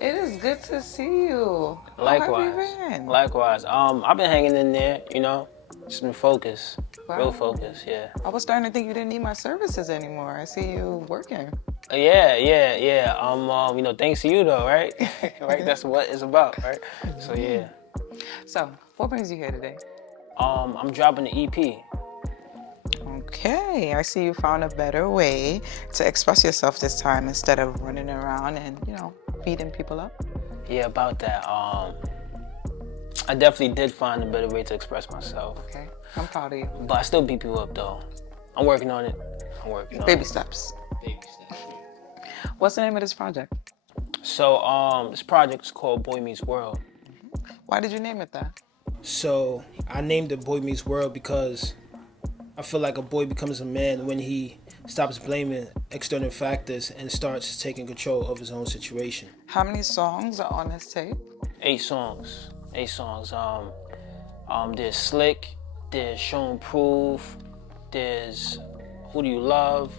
It is good to see you. How have you Likewise. been? Likewise. I've been hanging in there, just been focused. Real Wow. focus, yeah. I was starting to think you didn't need my services anymore. I see you working. Yeah. Thanks to you though, right? Right? That's what it's about, right? So yeah. So, what brings you here today? I'm dropping the EP. Okay, I see you found a better way to express yourself this time instead of running around and, beating people up. Yeah, about that. I definitely did find a better way to express myself. Okay, I'm proud of you. But I still beat people up though. I'm working on it. I'm working on Baby it. steps. Baby steps. What's the name of this project? So this project is called Boy Meets World. Why did you name it that? So I named it Boy Meets World because I feel like a boy becomes a man when he stops blaming external factors and starts taking control of his own situation. How many songs are on this tape? 8 songs. 8 songs. There's Slick, there's Show and Prove, there's Who Do You Love,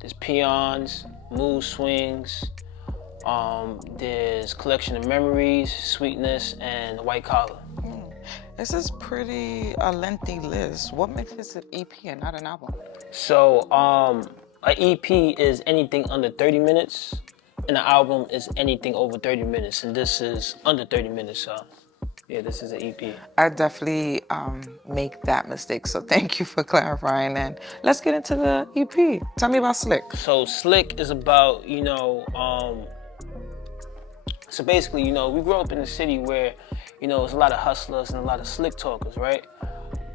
there's Peons, Mood Swings, there's Collection of Memories, Sweetness, and White Collar. This is pretty a lengthy list. What makes this an EP and not an album? So, an EP is anything under 30 minutes, and an album is anything over 30 minutes, and this is under 30 minutes, so yeah, this is an EP. I definitely make that mistake, so thank you for clarifying. And let's get into the EP. Tell me about Slick. So Slick is about, so basically, we grew up in a city where, there's a lot of hustlers and a lot of slick talkers, right?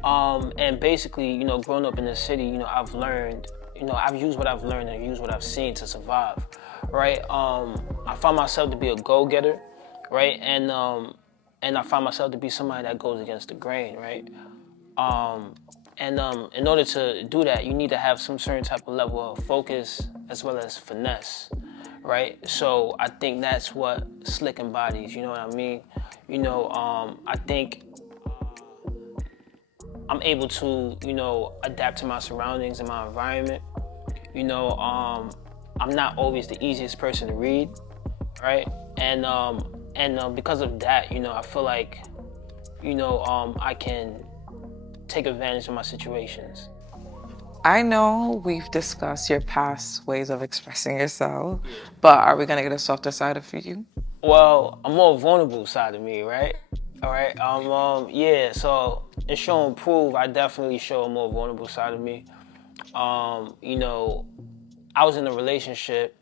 And basically, growing up in the city, I've learned, I've used what I've learned and used what I've seen to survive, right? I find myself to be a go-getter, right? And I find myself to be somebody that goes against the grain, right? In order to do that, you need to have some certain type of level of focus as well as finesse, right? So I think that's what Slick embodies, you know what I mean? I think I'm able to, adapt to my surroundings and my environment. I'm not always the easiest person to read, right? And because of that, I feel like, I can take advantage of my situations. I know we've discussed your past ways of expressing yourself, but are we gonna get a softer side of you? Well, a more vulnerable side of me, right? All right. So in Show and Prove, I definitely show a more vulnerable side of me. I was in a relationship,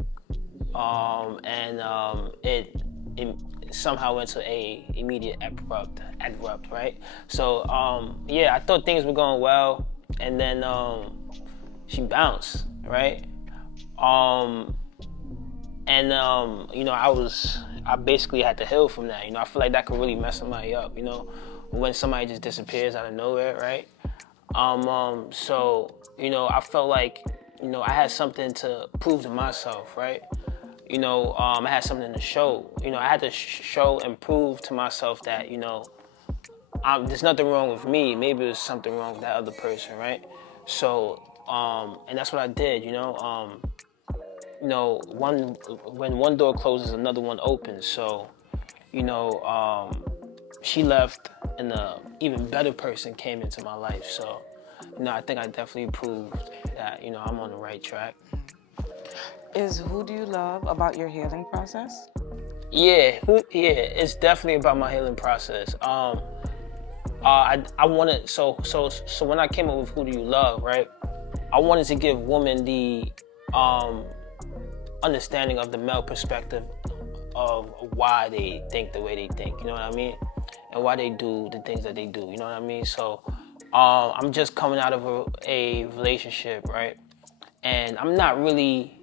it somehow went to a immediate abrupt, right? So I thought things were going well, and then she bounced, right? I basically had to heal from that. I feel like that could really mess somebody up, when somebody just disappears out of nowhere, right? I felt like, I had something to prove to myself, right? I had something to show. I had to show and prove to myself that, there's nothing wrong with me. Maybe there's something wrong with that other person, right? So, and that's what I did, when one door closes, another one opens. So, she left and an even better person came into my life. So, I think I definitely proved that, I'm on the right track. Is Who Do You Love about your healing process? It's definitely about my healing process. I wanted, so when I came up with Who Do You Love, right? I wanted to give women the understanding of the male perspective of why they think the way they think, you know what I mean? And why they do the things that they do, you know what I mean? So I'm just coming out of a relationship, right? And I'm not really,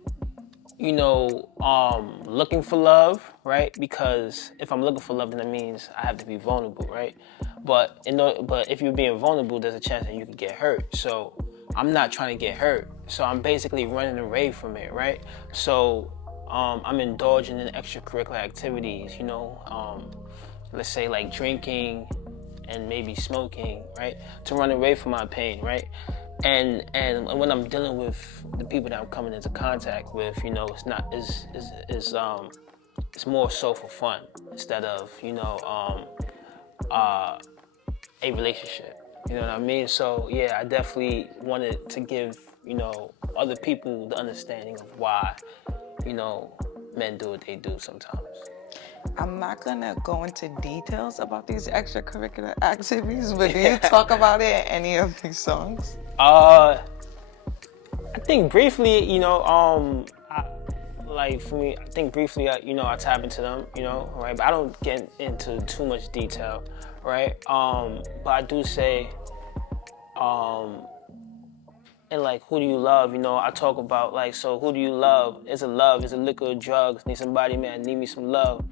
looking for love, right? Because if I'm looking for love, then that means I have to be vulnerable, right? But if you're being vulnerable, there's a chance that you could get hurt. So I'm not trying to get hurt. So I'm basically running away from it, right? So I'm indulging in extracurricular activities, let's say like drinking and maybe smoking, right? To run away from my pain, right? And when I'm dealing with the people that I'm coming into contact with, it's it's more so for fun instead of, a relationship. You know what I mean? So yeah, I definitely wanted to give, other people the understanding of why, men do what they do sometimes. I'm not gonna go into details about these extracurricular activities, but do you talk about it in any of these songs? I think briefly, like for me, I think briefly, I tap into them, right? But I don't get into too much detail, right? But I do say, and like, who do you love? I talk about like, so who do you love? Is it love? Is it liquor or drugs? Need somebody, man, need me some love.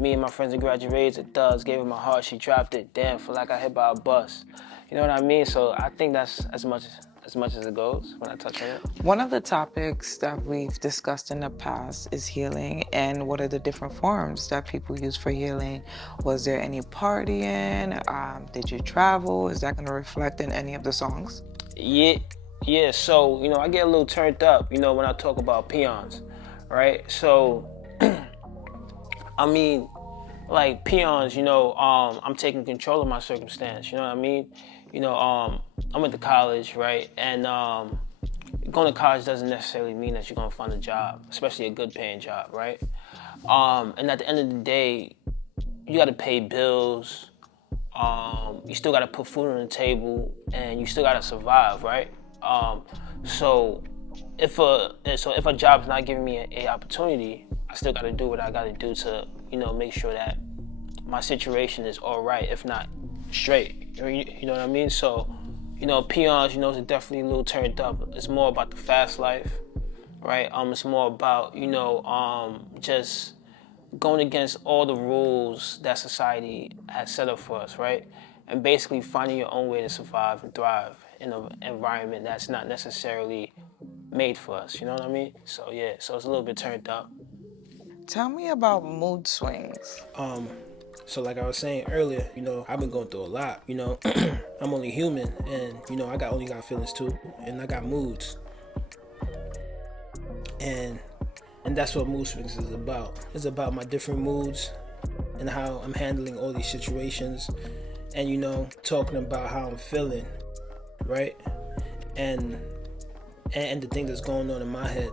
Me and my friends that graduated, it does. Gave her my heart, she dropped it. Damn, feel like I hit by a bus. You know what I mean? So I think that's as much as it goes when I touch on it. One of the topics that we've discussed in the past is healing and what are the different forms that people use for healing. Was there any partying? Did you travel? Is that going to reflect in any of the songs? Yeah. So, I get a little turned up, when I talk about peons, right? So, I mean, like peons, I'm taking control of my circumstance, you know what I mean? I went to college, right? And going to college doesn't necessarily mean that you're gonna find a job, especially a good paying job, right? And at the end of the day, you gotta pay bills, you still gotta put food on the table, and you still gotta survive, right? So if a job's not giving me a opportunity, I still gotta do what I gotta do to, make sure that my situation is all right, if not straight. You know what I mean? So, peons, is definitely a little turned up. It's more about the fast life, right? It's more about, just going against all the rules that society has set up for us, right? And basically finding your own way to survive and thrive in an environment that's not necessarily made for us, you know what I mean? So yeah, so it's a little bit turned up. Tell me about mood swings. So like I was saying earlier, I've been going through a lot. I'm only human, and I only got feelings too, and I got moods, and that's what mood swings is about. It's about my different moods and how I'm handling all these situations, and talking about how I'm feeling, right? And the thing that's going on in my head,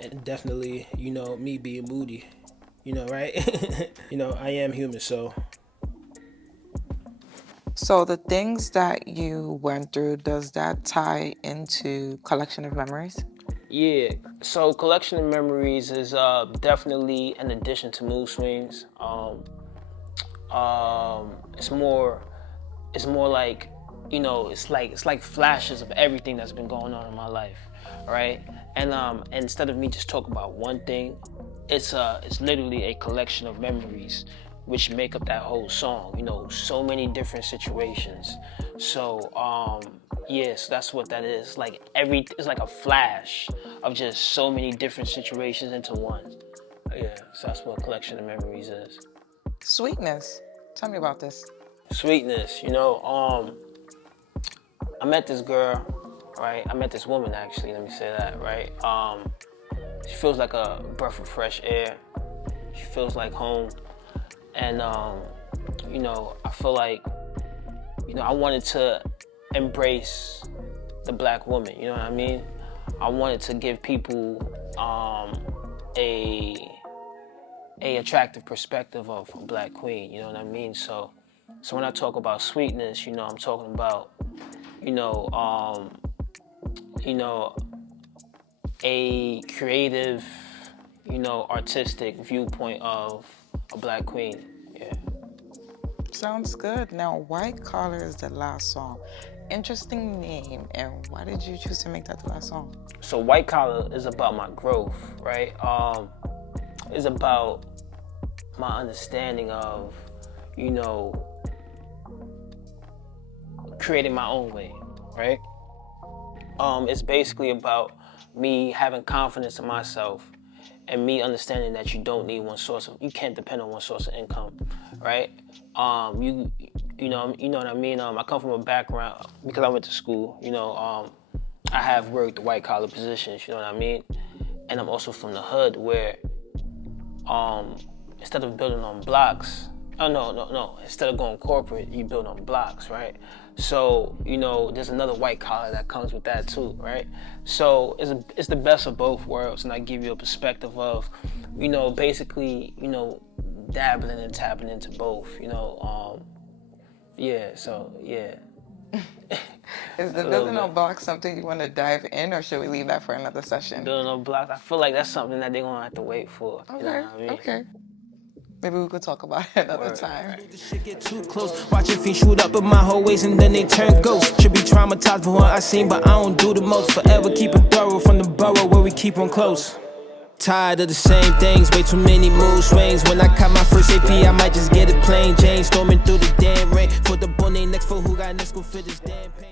and definitely, me being moody. Right? I am human, so. So the things that you went through, does that tie into collection of memories? Yeah, so collection of memories is definitely an addition to mood swings. It's more like, it's like flashes of everything that's been going on in my life, right? And instead of me just talking about one thing, it's literally a collection of memories which make up that whole song, so many different situations. So yes, that's what that is. Like it's like a flash of just so many different situations into one. Yeah, so that's what a collection of memories is. Sweetness. Tell me about this. Sweetness, I met this girl, right? I met this woman actually, let me say that, right? She feels like a breath of fresh air. She feels like home. And, I feel like, I wanted to embrace the black woman, you know what I mean? I wanted to give people a attractive perspective of a black queen, you know what I mean? So when I talk about sweetness, I'm talking about, a creative, artistic viewpoint of a black queen. Yeah. Sounds good. Now, White Collar is the last song. Interesting name, and why did you choose to make that the last song? So White Collar is about my growth, right? It's about my understanding of, creating my own way, right? It's basically about me having confidence in myself and me understanding that you can't depend on one source of income, right? You know what I mean? I come from a background, because I went to school, I have worked white collar positions, you know what I mean? and I'm also from the hood where instead of building on blocks, instead of going corporate, you build on blocks, right? So, you know, there's another white collar that comes with that too, right? So it's the best of both worlds, and I give you a perspective of, you know, basically, you know, dabbling and tapping into both, you know, yeah, so yeah. Is the building on blocks something you want to dive in, or should we leave that for another session? Building on blocks, I feel like that's something that they're gonna have to wait for. Okay, you know what I mean? okay. Maybe we could talk about it another time. This shit get too close. Watching fiends shoot up in my whole waist and then they turn ghosts. Should be traumatized for what I seen, but I don't do the most. Forever keep it thorough from the borough where we keep on close. Tired of the same things, way too many mood swings. When I caught my first AP, I might just get a plain Jane. Storming through the damn rain. For the bonnet next for who got next go fit this damn pain.